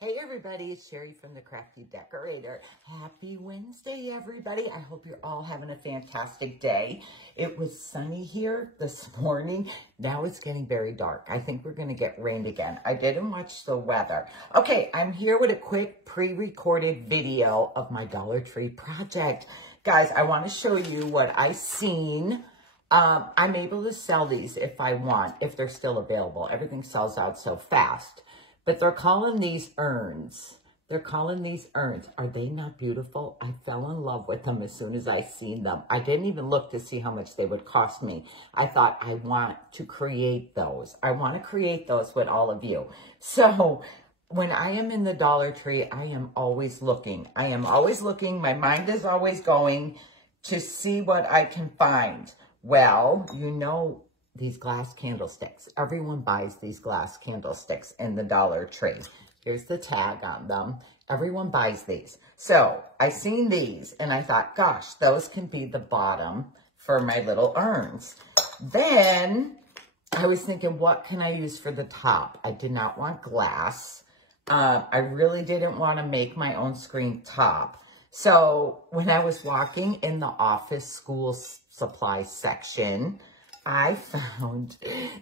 Hey everybody, it's Sherry from The Crafty Decorator. Happy Wednesday, everybody. I hope you're all having a fantastic day. It was sunny here this morning. Now it's getting very dark. I think we're going to get rain again. I didn't watch the weather. Okay, I'm here with a quick pre-recorded video of my Dollar Tree project. Guys, I want to show you what I seen. I'm able to sell these if I want, if they're still available. Everything sells out so fast. But they're calling these urns. They're calling these urns. Are they not beautiful? I fell in love with them as soon as I seen them. I didn't even look to see how much they would cost me. I thought, I want to create those. I want to create those with all of you. So when I am in the Dollar Tree, I am always looking. I am always looking. My mind is always going to see what I can find. Well, you know, these glass candlesticks. Everyone buys these glass candlesticks in the Dollar Tree. Here's the tag on them. Everyone buys these. So I seen these and I thought, gosh, those can be the bottom for my little urns. Then I was thinking, what can I use for the top? I did not want glass. I really didn't want to make my own screen top. So when I was walking in the office school supply section, I found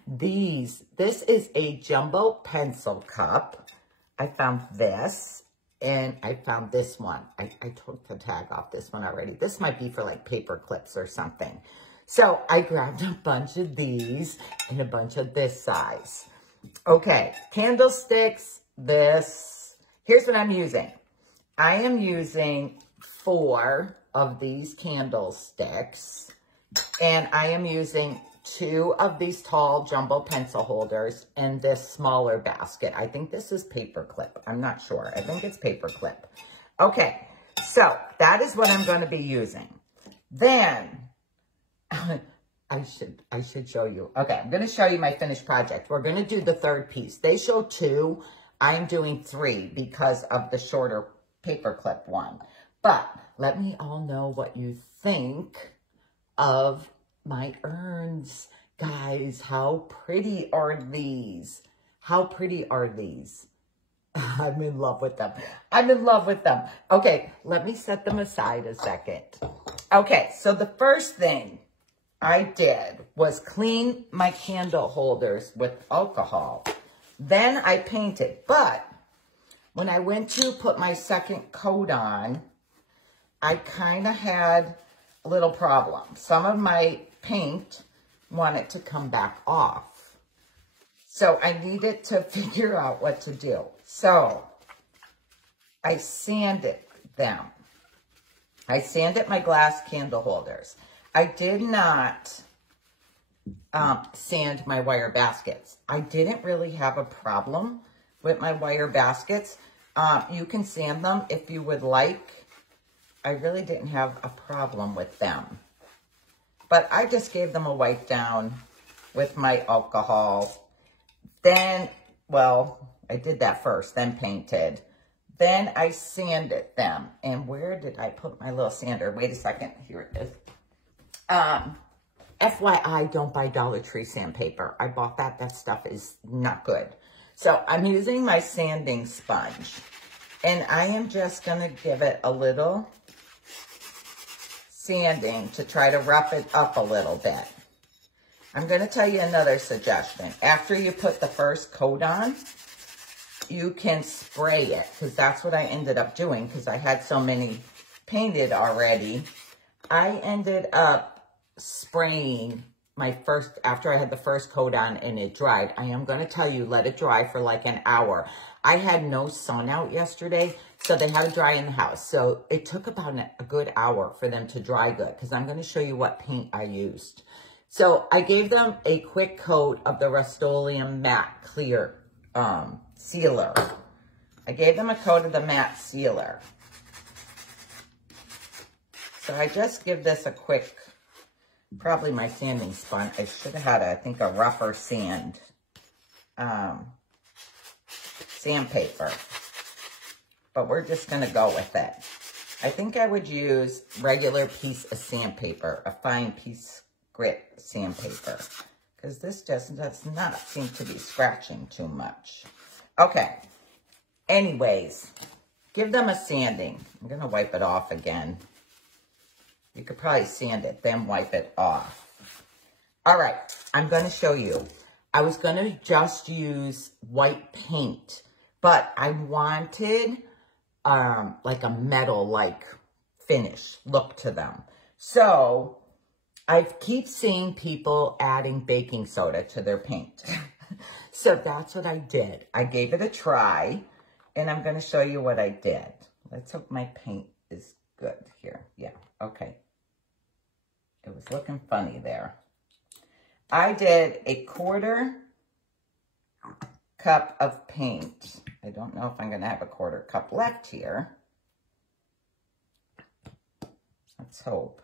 these. This is a jumbo pencil cup. I found this, and I found this one. I took the tag off this one already. This might be for like paper clips or something. So I grabbed a bunch of these and a bunch of this size. Okay, candlesticks, this. Here's what I'm using. I am using 4 of these candlesticks, and I am using 2 of these tall jumbo pencil holders and this smaller basket. I think this is paper clip. I'm not sure. I think it's paper clip. Okay, so that is what I'm going to be using. Then I should show you. Okay, I'm going to show you my finished project. We're going to do the third piece. They show 2. I'm doing 3 because of the shorter paper clip one. But let me all know what you think of my urns. Guys, how pretty are these? How pretty are these? I'm in love with them. I'm in love with them. Okay, let me set them aside a second. Okay, so the first thing I did was clean my candle holders with alcohol. Then I painted, but when I went to put my second coat on, I kind of had a little problem. Some of my paint wanted to come back off. So I needed to figure out what to do. So I sanded them. I sanded my glass candle holders. I did not sand my wire baskets. I didn't really have a problem with my wire baskets. You can sand them if you would like. I really didn't have a problem with them. But I just gave them a wipe down with my alcohol. Then, well, I did that first, then painted. Then I sanded them. And where did I put my little sander? Wait a second. Here it is. FYI, don't buy Dollar Tree sandpaper. I bought that. That stuff is not good. So I'm using my sanding sponge. And I am just going to give it a little sanding to try to rough it up a little bit. I'm going to tell you another suggestion. After you put the first coat on, you can spray it, because that's what I ended up doing, because I had so many painted already. I ended up spraying my first, after I had the first coat on and it dried. I am going to tell you, let it dry for like an hour. I had no sun out yesterday, so they had to dry in the house. So it took about a good hour for them to dry good, because I'm going to show you what paint I used. So I gave them a quick coat of the Rust-Oleum Matte Clear Sealer. I gave them a coat of the matte sealer. So I just give this a quick, probably my sanding sponge. I should have had, I think, a rougher sandpaper. But we're just going to go with it. I think I would use regular piece of sandpaper, a fine piece grit sandpaper, because this just does not seem to be scratching too much. Okay, Anyways, give them a sanding. I'm going to wipe it off again. You could probably sand it, then wipe it off. All right, I'm going to show you. I was going to just use white paint, but I wanted like a metal-like finish look to them. So I keep seeing people adding baking soda to their paint. So that's what I did. I gave it a try, and I'm going to show you what I did. Let's hope my paint is good here. Yeah, okay. It was looking funny there. I did a 1/4 cup of paint. I don't know if I'm going to have a 1/4 cup left here. Let's hope.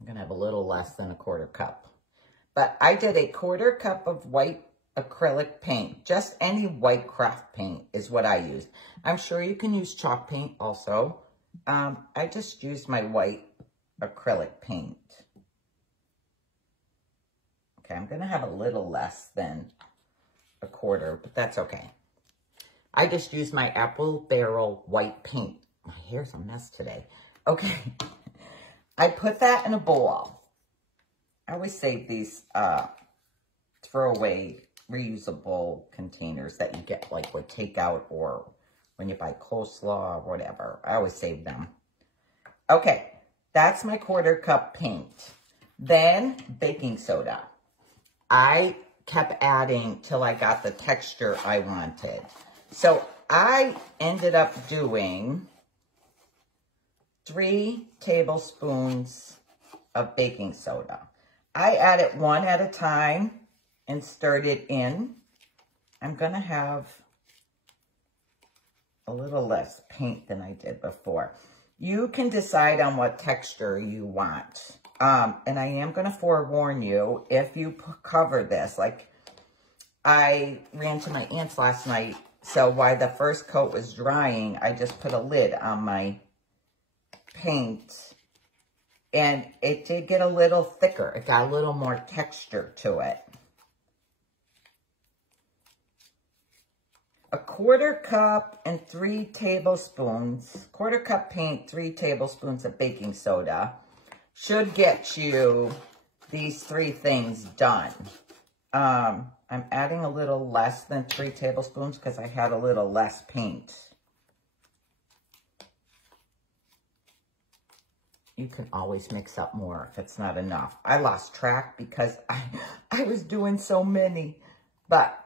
I'm going to have a little less than a 1/4 cup. But I did a 1/4 cup of white acrylic paint. Just any white craft paint is what I used. I'm sure you can use chalk paint also. I just used my white acrylic paint. Okay, I'm going to have a little less than a 1/4, but that's okay. I just used my Apple Barrel white paint. My hair's a mess today. Okay, I put that in a bowl. I always save these throwaway reusable containers that you get like with takeout or when you buy coleslaw or whatever. I always save them. Okay, that's my 1/4 cup paint. Then baking soda. I kept adding till I got the texture I wanted. So I ended up doing 3 tablespoons of baking soda. I add it one at a time and stirred it in. I'm going to have a little less paint than I did before. You can decide on what texture you want. And I am going to forewarn you, if you cover this, like I ran to my aunt's last night, so while the first coat was drying, I just put a lid on my paint, and it did get a little thicker. It got a little more texture to it. A 1/4 cup and 3 tablespoons, 1/4 cup paint, 3 tablespoons of baking soda should get you these 3 things done. I'm adding a little less than 3 tablespoons because I had a little less paint. You can always mix up more if it's not enough. I lost track because I was doing so many, but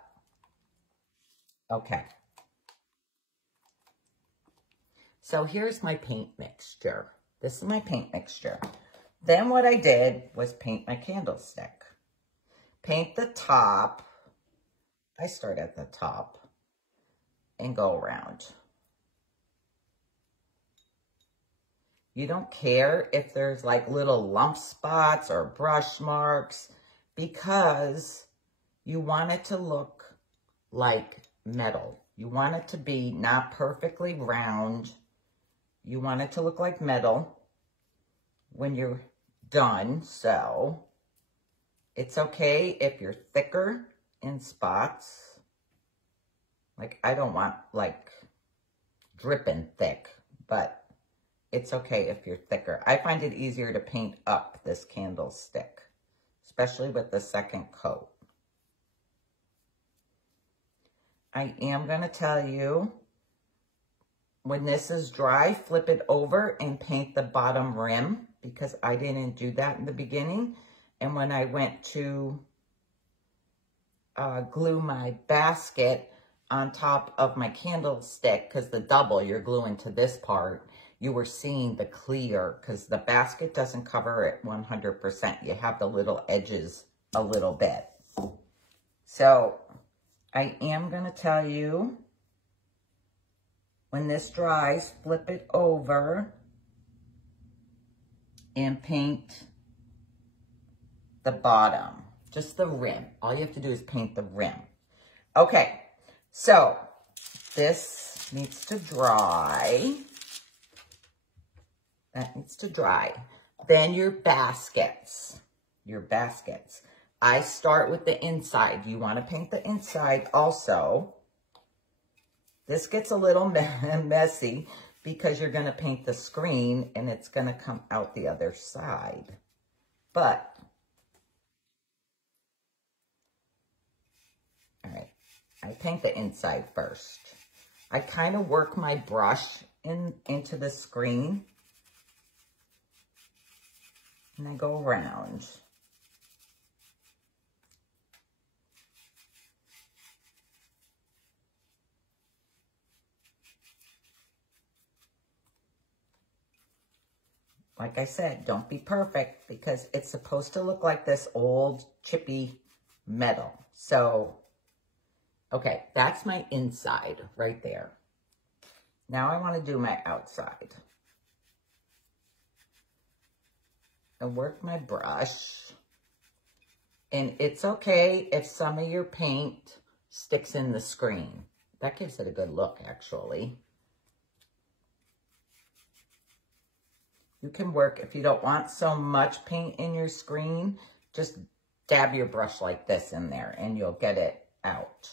okay. So here's my paint mixture. This is my paint mixture. Then what I did was paint my candlestick. Paint the top. I start at the top and go around. You don't care if there's like little lump spots or brush marks because you want it to look like metal. You want it to be not perfectly round. You want it to look like metal when you're done. So it's okay if you're thicker in spots. Like I don't want like dripping thick, but it's okay if you're thicker. I find it easier to paint up this candlestick, especially with the second coat. I am going to tell you, when this is dry, flip it over and paint the bottom rim because I didn't do that in the beginning. And when I went to glue my basket on top of my candlestick, because the double, you're gluing to this part, you were seeing the clear because the basket doesn't cover it 100%. You have the little edges a little bit. So I am going to tell you, when this dries, flip it over and paint the bottom, just the rim. All you have to do is paint the rim. Okay, so this needs to dry. That needs to dry. Then your baskets. I start with the inside. You want to paint the inside also. This gets a little messy because you're going to paint the screen and it's going to come out the other side. But, all right, I paint the inside first. I kind of work my brush into the screen. And I go around. Like I said, don't be perfect because it's supposed to look like this old chippy metal. So, okay, that's my inside right there. Now I want to do my outside. I work my brush. And it's okay if some of your paint sticks in the screen. That gives it a good look, actually. You can work, if you don't want so much paint in your screen, just dab your brush like this in there and you'll get it out.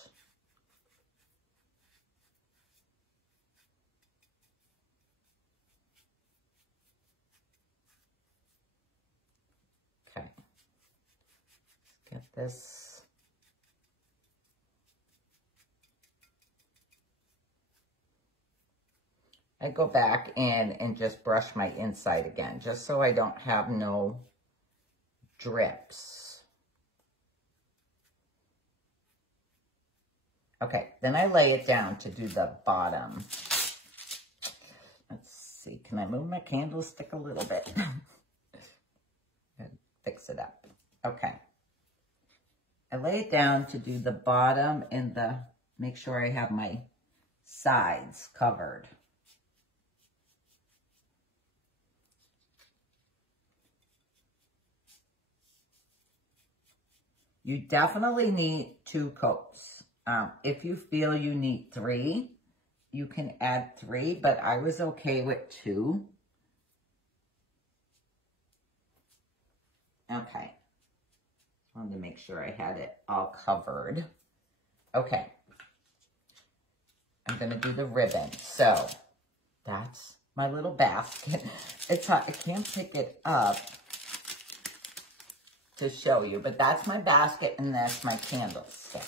Okay. Let's get this. I go back in and just brush my inside again, just so I don't have no drips. Okay, then I lay it down to do the bottom. Let's see, can I move my candlestick a little bit? And fix it up. Okay. I lay it down to do the bottom and make sure I have my sides covered. You definitely need 2 coats. If you feel you need 3, you can add 3, but I was okay with 2. Okay. Wanted to make sure I had it all covered. Okay. I'm going to do the ribbon. So, that's my little basket. It's hot. I can't pick it up to show you, but that's my basket and that's my candles. So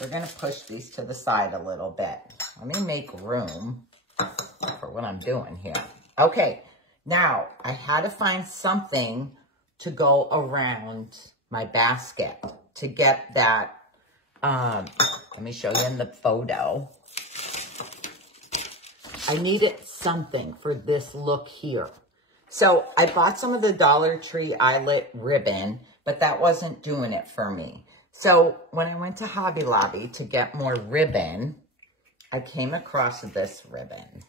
we're going to push these to the side a little bit. Let me make room for what I'm doing here. Okay, now I had to find something to go around my basket to get that, let me show you in the photo. I needed something for this look here. So I bought some of the Dollar Tree eyelet ribbon, but that wasn't doing it for me. So when I went to Hobby Lobby to get more ribbon, I came across this ribbon.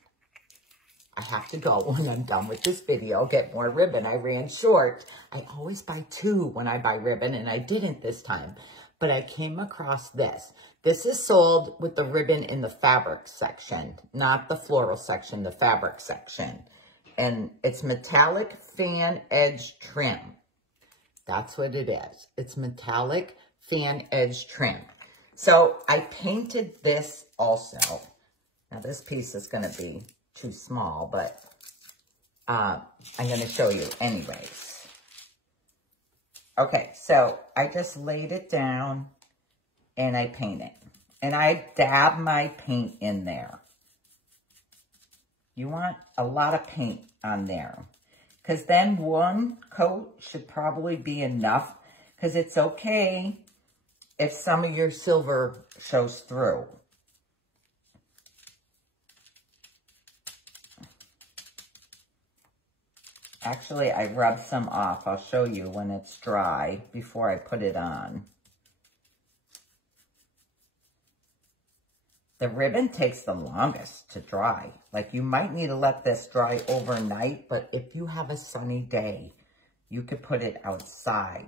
I have to go when I'm done with this video, get more ribbon. I ran short. I always buy 2 when I buy ribbon, and I didn't this time. But I came across this. This is sold with the ribbon in the fabric section, not the floral section, the fabric section. And it's metallic fan edge trim. That's what it is. It's metallic fan edge trim. So I painted this also. Now this piece is going to be too small, but I'm going to show you anyways. Okay, so I just laid it down and I paint it. And I dab my paint in there. You want a lot of paint on there. Because then 1 coat should probably be enough. Because it's okay if some of your silver shows through. Actually, I rubbed some off. I'll show you when it's dry before I put it on. The ribbon takes the longest to dry. Like, you might need to let this dry overnight, but if you have a sunny day, you could put it outside.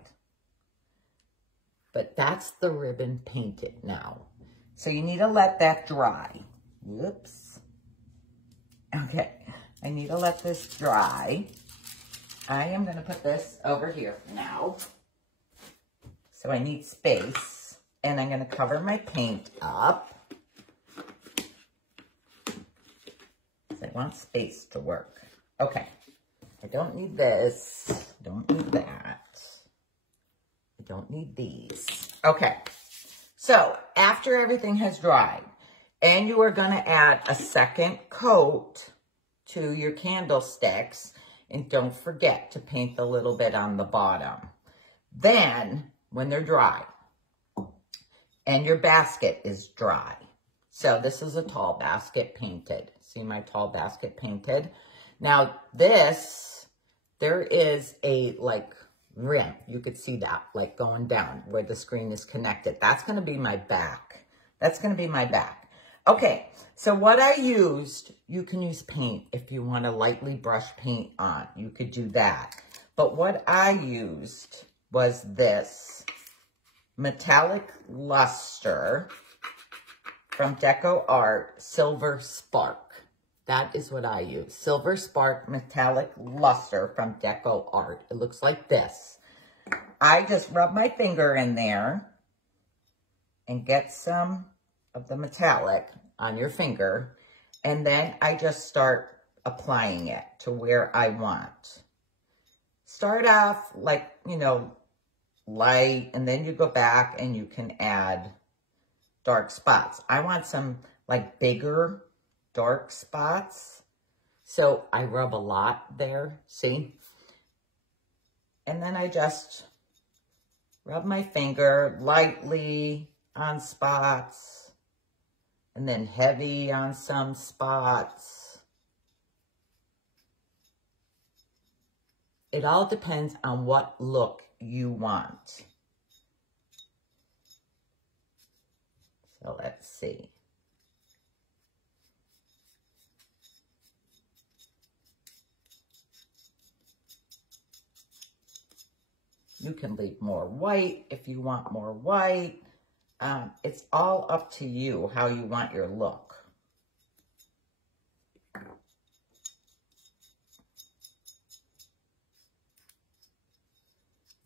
But that's the ribbon painted now. So you need to let that dry. Whoops. Okay, I need to let this dry. I am going to put this over here now. So I need space, and I'm going to cover my paint up. I want space to work. Okay. I don't need this. Don't need that. I don't need these. Okay. So after everything has dried, and you are going to add a second coat to your candlesticks, and don't forget to paint a little bit on the bottom. Then, when they're dry, and your basket is dry, so this is a tall basket painted. See my tall basket painted? Now this, there is a like rim. You could see that like going down where the screen is connected. That's going to be my back. That's going to be my back. Okay, so what I used, you can use paint if you want to lightly brush paint on. You could do that. But what I used was this metallic luster from Deco Art Silver Spark. That is what I use. Silver Spark Metallic Luster from Deco Art. It looks like this. I just rub my finger in there and get some of the metallic on your finger. And then I just start applying it to where I want. Start off like, you know, light, and then you go back and you can add dark spots. I want some like bigger dark spots. So I rub a lot there, see? And then I just rub my finger lightly on spots and then heavy on some spots. It all depends on what look you want. So let's see. You can leave more white if you want more white. It's all up to you how you want your look.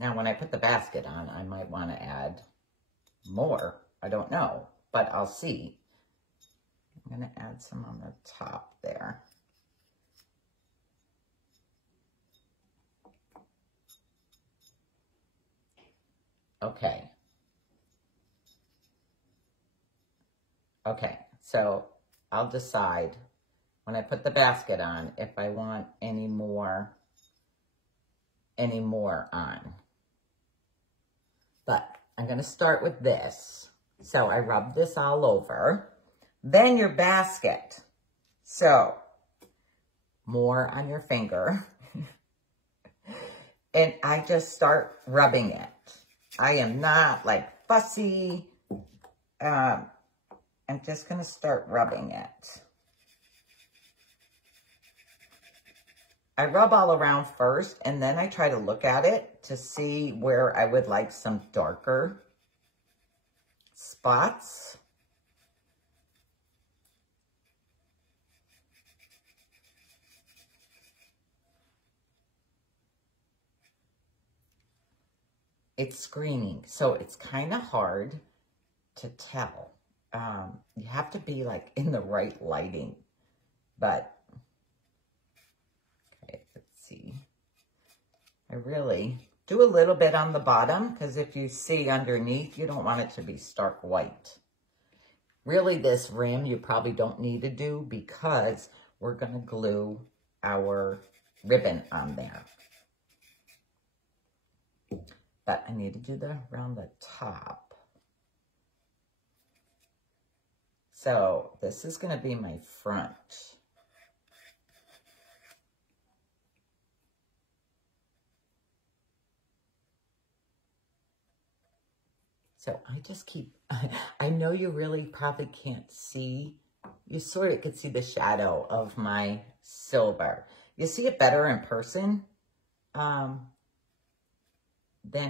Now, when I put the basket on, I might want to add more. I don't know, but I'll see. I'm going to add some on the top there. Okay. Okay, so I'll decide when I put the basket on if I want any more on. But I'm going to start with this. So I rub this all over. Then your basket. So more on your finger. And I just start rubbing it. I am not like fussy. I'm just going to start rubbing it. I rub all around first, and then I try to look at it to see where I would like some darker spots. It's screening, so it's kind of hard to tell. You have to be like in the right lighting, but okay, let's see. I really do a little bit on the bottom because if you see underneath, you don't want it to be stark white. Really, this rim you probably don't need to do because we're going to glue our ribbon on there. But I need to do the around the top. So this is going to be my front. So I just keep, I know you really probably can't see, you sort of could see the shadow of my silver. You see it better in person than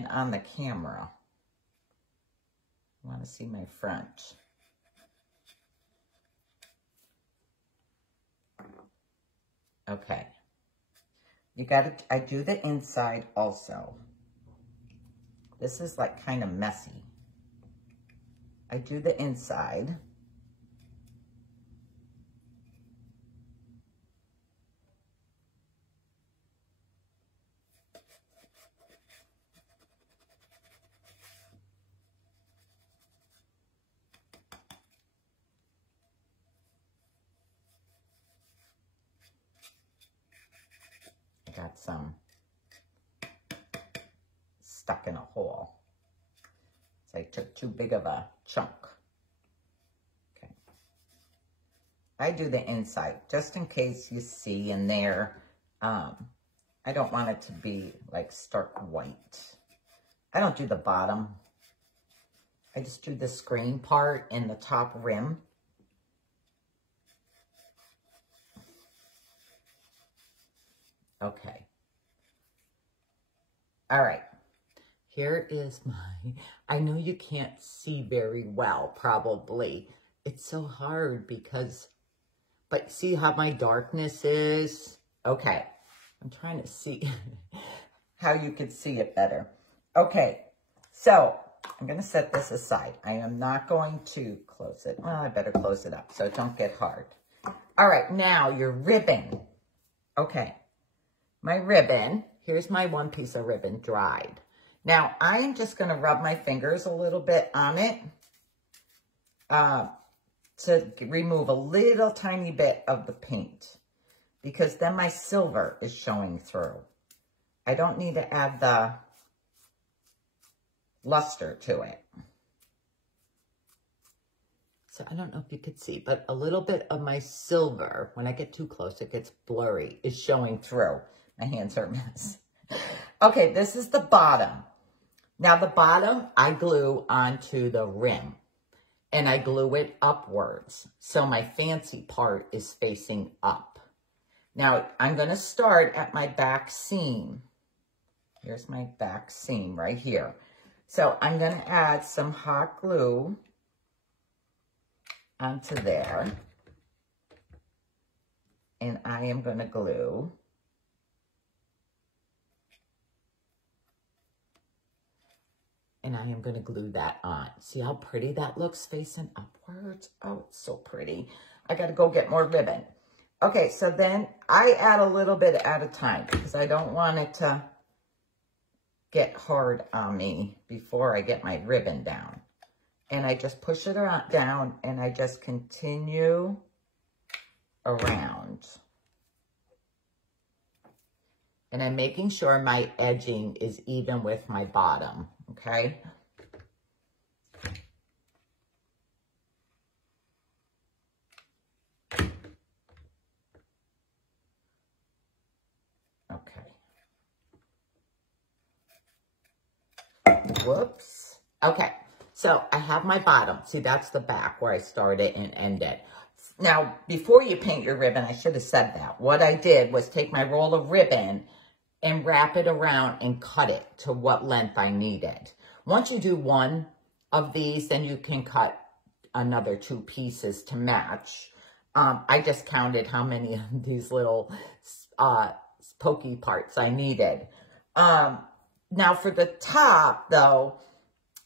on the camera. I want to see my front. Okay. You got to, I do the inside also. This is like kind of messy. I do the inside. I got some stuck in a hole. So I took too big of a chunk. Okay. I do the inside just in case you see in there. I don't want it to be like stark white. I don't do the bottom. I just do the screen part and the top rim. Okay. All right. Here is my, I know you can't see very well, probably. It's so hard because, but see how my darkness is? Okay. I'm trying to see how you could see it better. Okay. So I'm going to set this aside. I am not going to close it. Well, I better close it up so it don't get hard. All right. Now your ribbon. Okay. My ribbon, here's my one piece of ribbon dried. Now, I am just going to rub my fingers a little bit on it to remove a little tiny bit of the paint because then my silver is showing through. I don't need to add the luster to it. So I don't know if you could see, but a little bit of my silver, when I get too close, it gets blurry, is showing through. My hands are a mess. Okay, this is the bottom. Now the bottom, I glue onto the rim and I glue it upwards. So my fancy part is facing up. Now I'm going to start at my back seam. Here's my back seam right here. So I'm going to add some hot glue onto there. And I am going to glue. And I am going to glue that on. See how pretty that looks facing upwards? Oh, it's so pretty. I got to go get more ribbon. Okay, so then I add a little bit at a time because I don't want it to get hard on me before I get my ribbon down. And I just push it around, down and I just continue around. And I'm making sure my edging is even with my bottom. Okay. Okay. Whoops. Okay. So I have my bottom. See, that's the back where I started and ended. Now, before you paint your ribbon, I should have said that. What I did was take my roll of ribbon and wrap it around and cut it to what length I needed. Once you do one of these, then you can cut another 2 pieces to match. I just counted how many of these little pokey parts I needed. Now for the top, though,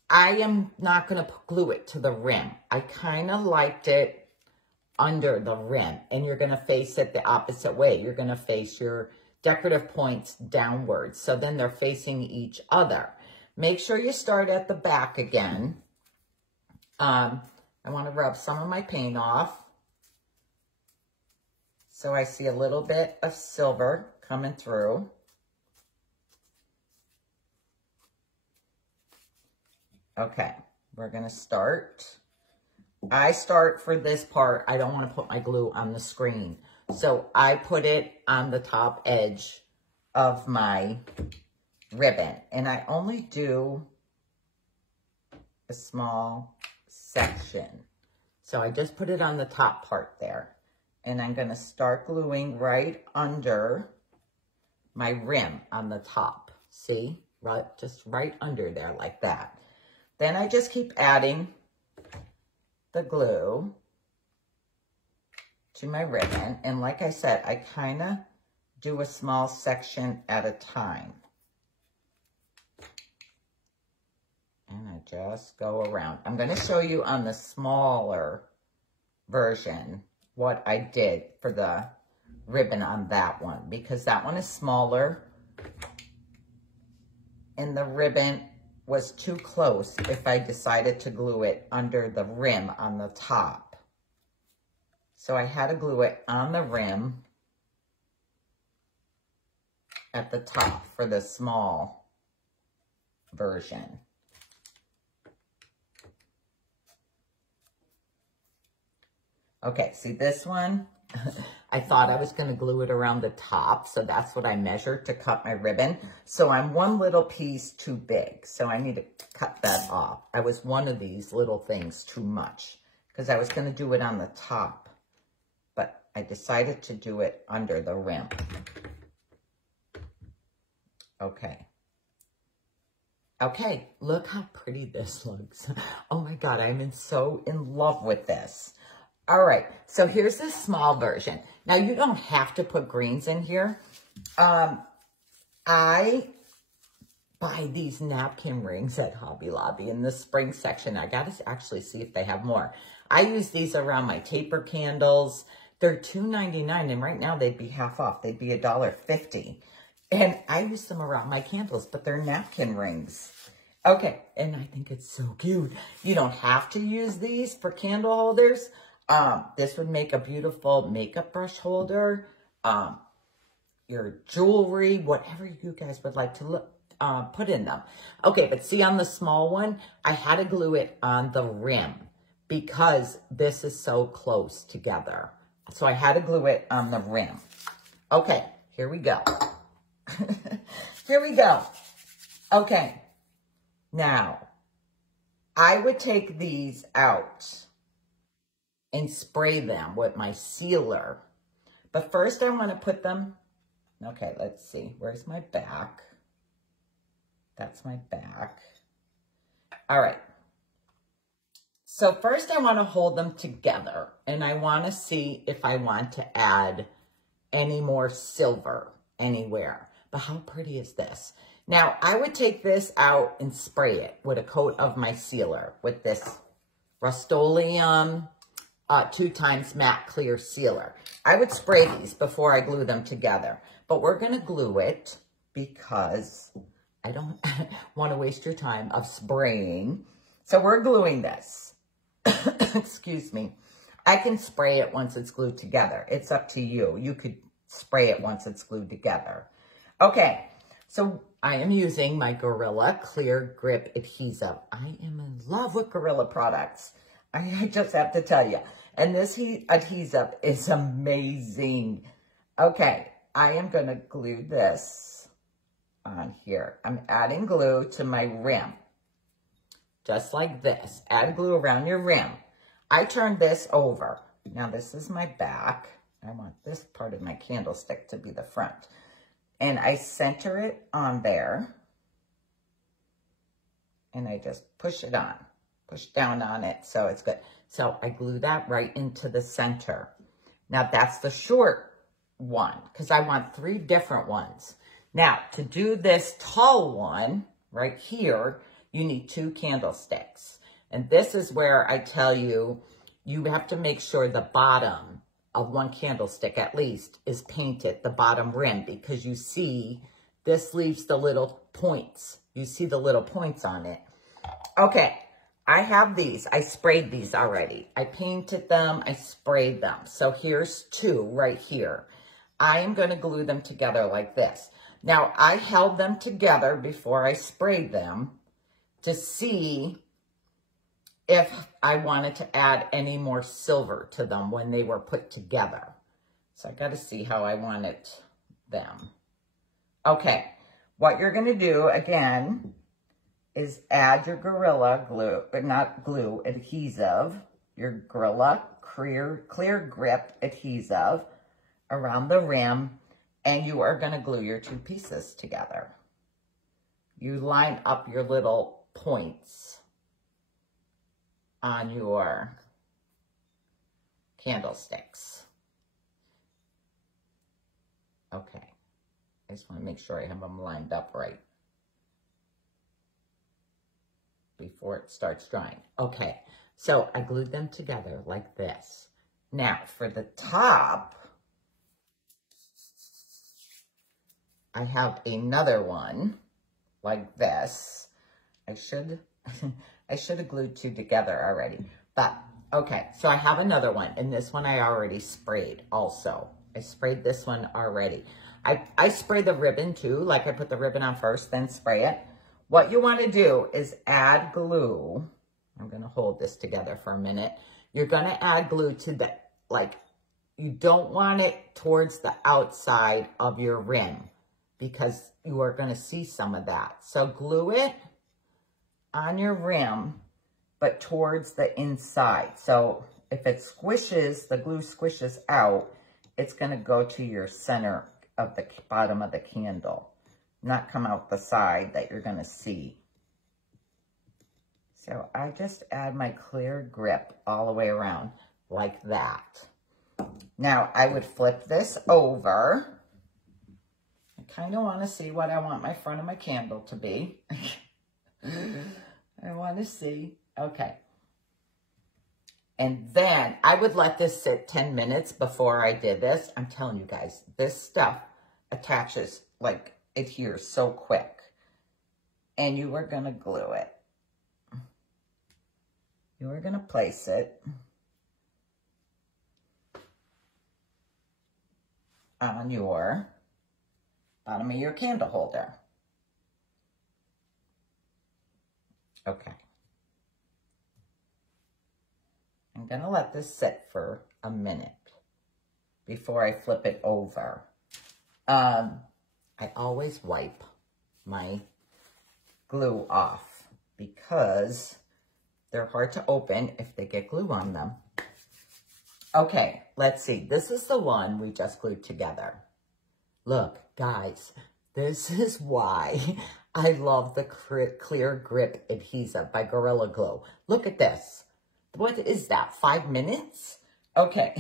I am not going to glue it to the rim. I kind of liked it under the rim, and you're going to face it the opposite way. You're going to face your decorative points downwards. So then they're facing each other. Make sure you start at the back again. I want to rub some of my paint off. So I see a little bit of silver coming through. Okay, we're going to start. I start for this part. I don't want to put my glue on the screen. So I put it on the top edge of my ribbon. And I only do a small section. So I just put it on the top part there. And I'm going to start gluing right under my rim on the top. See? Right, just right under there like that. Then I just keep adding the glue to my ribbon. And like I said, I kind of do a small section at a time. And I just go around. I'm going to show you on the smaller version what I did for the ribbon on that one, because that one is smaller and the ribbon was too close if I decided to glue it under the rim on the top. So I had to glue it on the rim at the top for the small version. Okay, see this one? I thought I was going to glue it around the top, so that's what I measured to cut my ribbon. So I'm one little piece too big, so I need to cut that off. I was one of these little things too much because I was going to do it on the top, but I decided to do it under the rim. Okay. Okay, look how pretty this looks. Oh my God, I'm so in love with this. All right, so here's the small version. Now, you don't have to put greens in here. I buy these napkin rings at Hobby Lobby in the spring section. I got to actually see if they have more. I use these around my taper candles. They're $2.99, and right now they'd be half off. They'd be $1.50. And I use them around my candles, but they're napkin rings. Okay, and I think it's so cute. You don't have to use these for candle holders. This would make a beautiful makeup brush holder, your jewelry, whatever you guys would like to put in them. Okay, but see on the small one, I had to glue it on the rim because this is so close together. So I had to glue it on the rim. Okay, here we go. Here we go. Okay, now I would take these out and spray them with my sealer. But first I want to put them, okay, let's see. Where's my back? That's my back. All right. So first I want to hold them together and I want to see if I want to add any more silver anywhere. But how pretty is this? Now I would take this out and spray it with a coat of my sealer with this Rust-Oleum 2x matte clear sealer. I would spray these before I glue them together, but we're going to glue it because I don't want to waste your time of spraying. So we're gluing this. Excuse me. I can spray it once it's glued together. It's up to you. You could spray it once it's glued together. Okay, so I am using my Gorilla Clear Grip Adhesive. I am in love with Gorilla products. I just have to tell you. And this adhesive is amazing. Okay, I am going to glue this on here. I'm adding glue to my rim. Just like this. Add glue around your rim. I turned this over. Now this is my back. I want this part of my candlestick to be the front. And I center it on there. And I just push it on. Push down on it so it's good. So I glue that right into the center. Now that's the short one because I want 3 different ones. Now to do this tall one right here, you need 2 candlesticks. And this is where I tell you, you have to make sure the bottom of one candlestick at least is painted, the bottom rim, because you see this leaves the little points. You see the little points on it. Okay. I have these. I sprayed these already. I painted them. I sprayed them. So here's 2 right here. I am going to glue them together like this. Now, I held them together before I sprayed them to see if I wanted to add any more silver to them when they were put together. So I got to see how I wanted them. Okay. What you're going to do, again, is add your Gorilla glue, not glue, adhesive, your Gorilla Clear Grip adhesive around the rim, and you are going to glue your 2 pieces together. You line up your little points on your candlesticks. Okay. I just want to make sure I have them lined up right before it starts drying. Okay, so I glued them together like this. Now for the top, I have another one like this. I should have glued two together already, but okay. So I have another one, and this one I already sprayed also. I sprayed this one already. I spray the ribbon too, like I put the ribbon on first, then spray it. What you want to do is add glue. I'm going to hold this together for a minute. You're going to add glue to the, like, you don't want it towards the outside of your rim because you are going to see some of that. So glue it on your rim, but towards the inside. So if it squishes, the glue squishes out, it's going to go to your center of the bottom of the candle, not come out the side that you're going to see. So I just add my clear grip all the way around like that. Now I would flip this over. I kind of want to see what I want my front of my candle to be. I want to see. Okay. And then I would let this sit 10 minutes before I did this. I'm telling you guys, this stuff attaches, like, adheres so quick. And you are going to glue it. You are going to place it on your bottom of your candle holder. Okay. I'm going to let this sit for a minute before I flip it over. I always wipe my glue off because they're hard to open if they get glue on them. Okay, let's see. This is the one we just glued together. Look, guys, this is why I love the Clear Grip Adhesive by Gorilla Glue. Look at this. What is that, 5 minutes? Okay,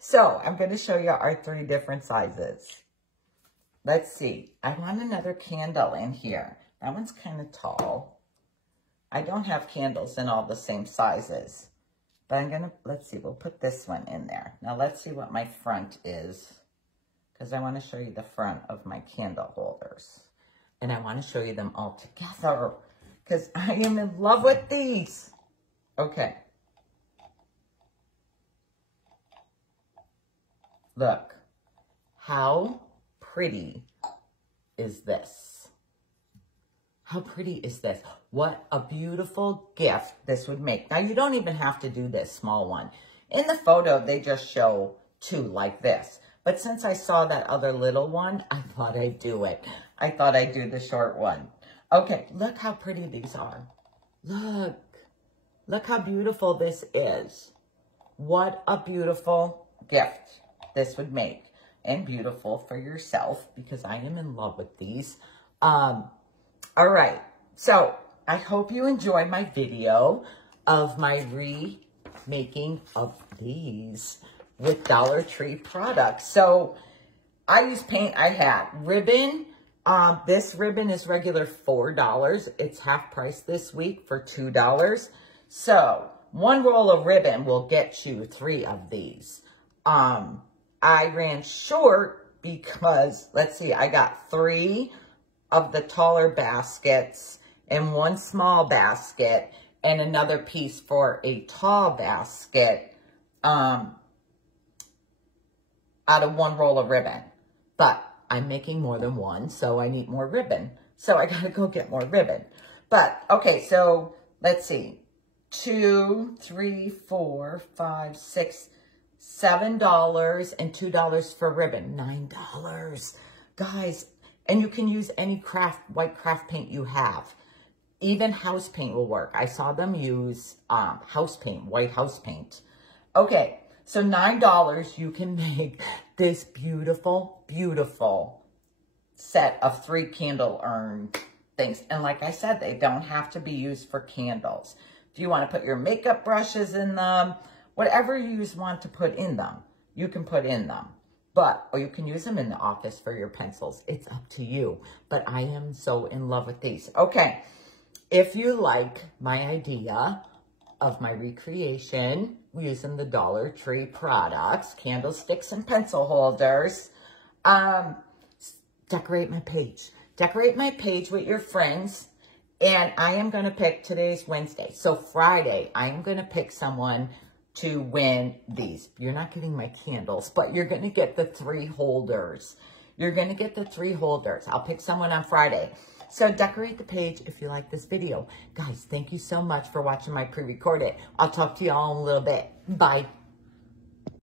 so I'm going to show you our 3 different sizes. Let's see. I want another candle in here. That one's kind of tall. I don't have candles in all the same sizes. But I'm going to, let's see, we'll put this one in there. Now let's see what my front is, because I want to show you the front of my candle holders. And I want to show you them all together, because I am in love with these. Okay. Look, how pretty is this? How pretty is this? What a beautiful gift this would make. Now, you don't even have to do this small one. In the photo, they just show 2 like this. But since I saw that other little one, I thought I'd do it. I thought I'd do the short one. Okay, look how pretty these are. Look. Look how beautiful this is. What a beautiful gift this would make. And beautiful for yourself, because I am in love with these. All right. So I hope you enjoyed my video of my remaking of these with Dollar Tree products. So I use paint. I had ribbon. This ribbon is regular $4. It's half price this week for $2. So 1 roll of ribbon will get you 3 of these. I ran short because, let's see, I got 3 of the taller baskets and 1 small basket and another piece for a tall basket out of 1 roll of ribbon. But I'm making more than 1, so I need more ribbon. So I gotta go get more ribbon. But, okay, so let's see. 2, 3, 4, 5, 6, $7 and $2 for ribbon. $9. Guys, and you can use any white craft paint you have. Even house paint will work. I saw them use house paint, white house paint. Okay, so $9, you can make this beautiful, beautiful set of 3 candle urn things. And like I said, they don't have to be used for candles. If you want to put your makeup brushes in them, whatever you want to put in them, you can put in them. Or you can use them in the office for your pencils. It's up to you. But I am so in love with these. Okay. if you like my idea of my recreation using the Dollar Tree products, candlesticks and pencil holders, decorate my page. Decorate my page with your friends. And I am going to pick, today's Wednesday. So Friday, I am going to pick someone to win these. You're not getting my candles, but you're going to get the 3 holders. You're going to get the 3 holders. I'll pick someone on Friday. So decorate the page if you like this video. Guys, thank you so much for watching my pre-recorded. I'll talk to you all in a little bit. Bye.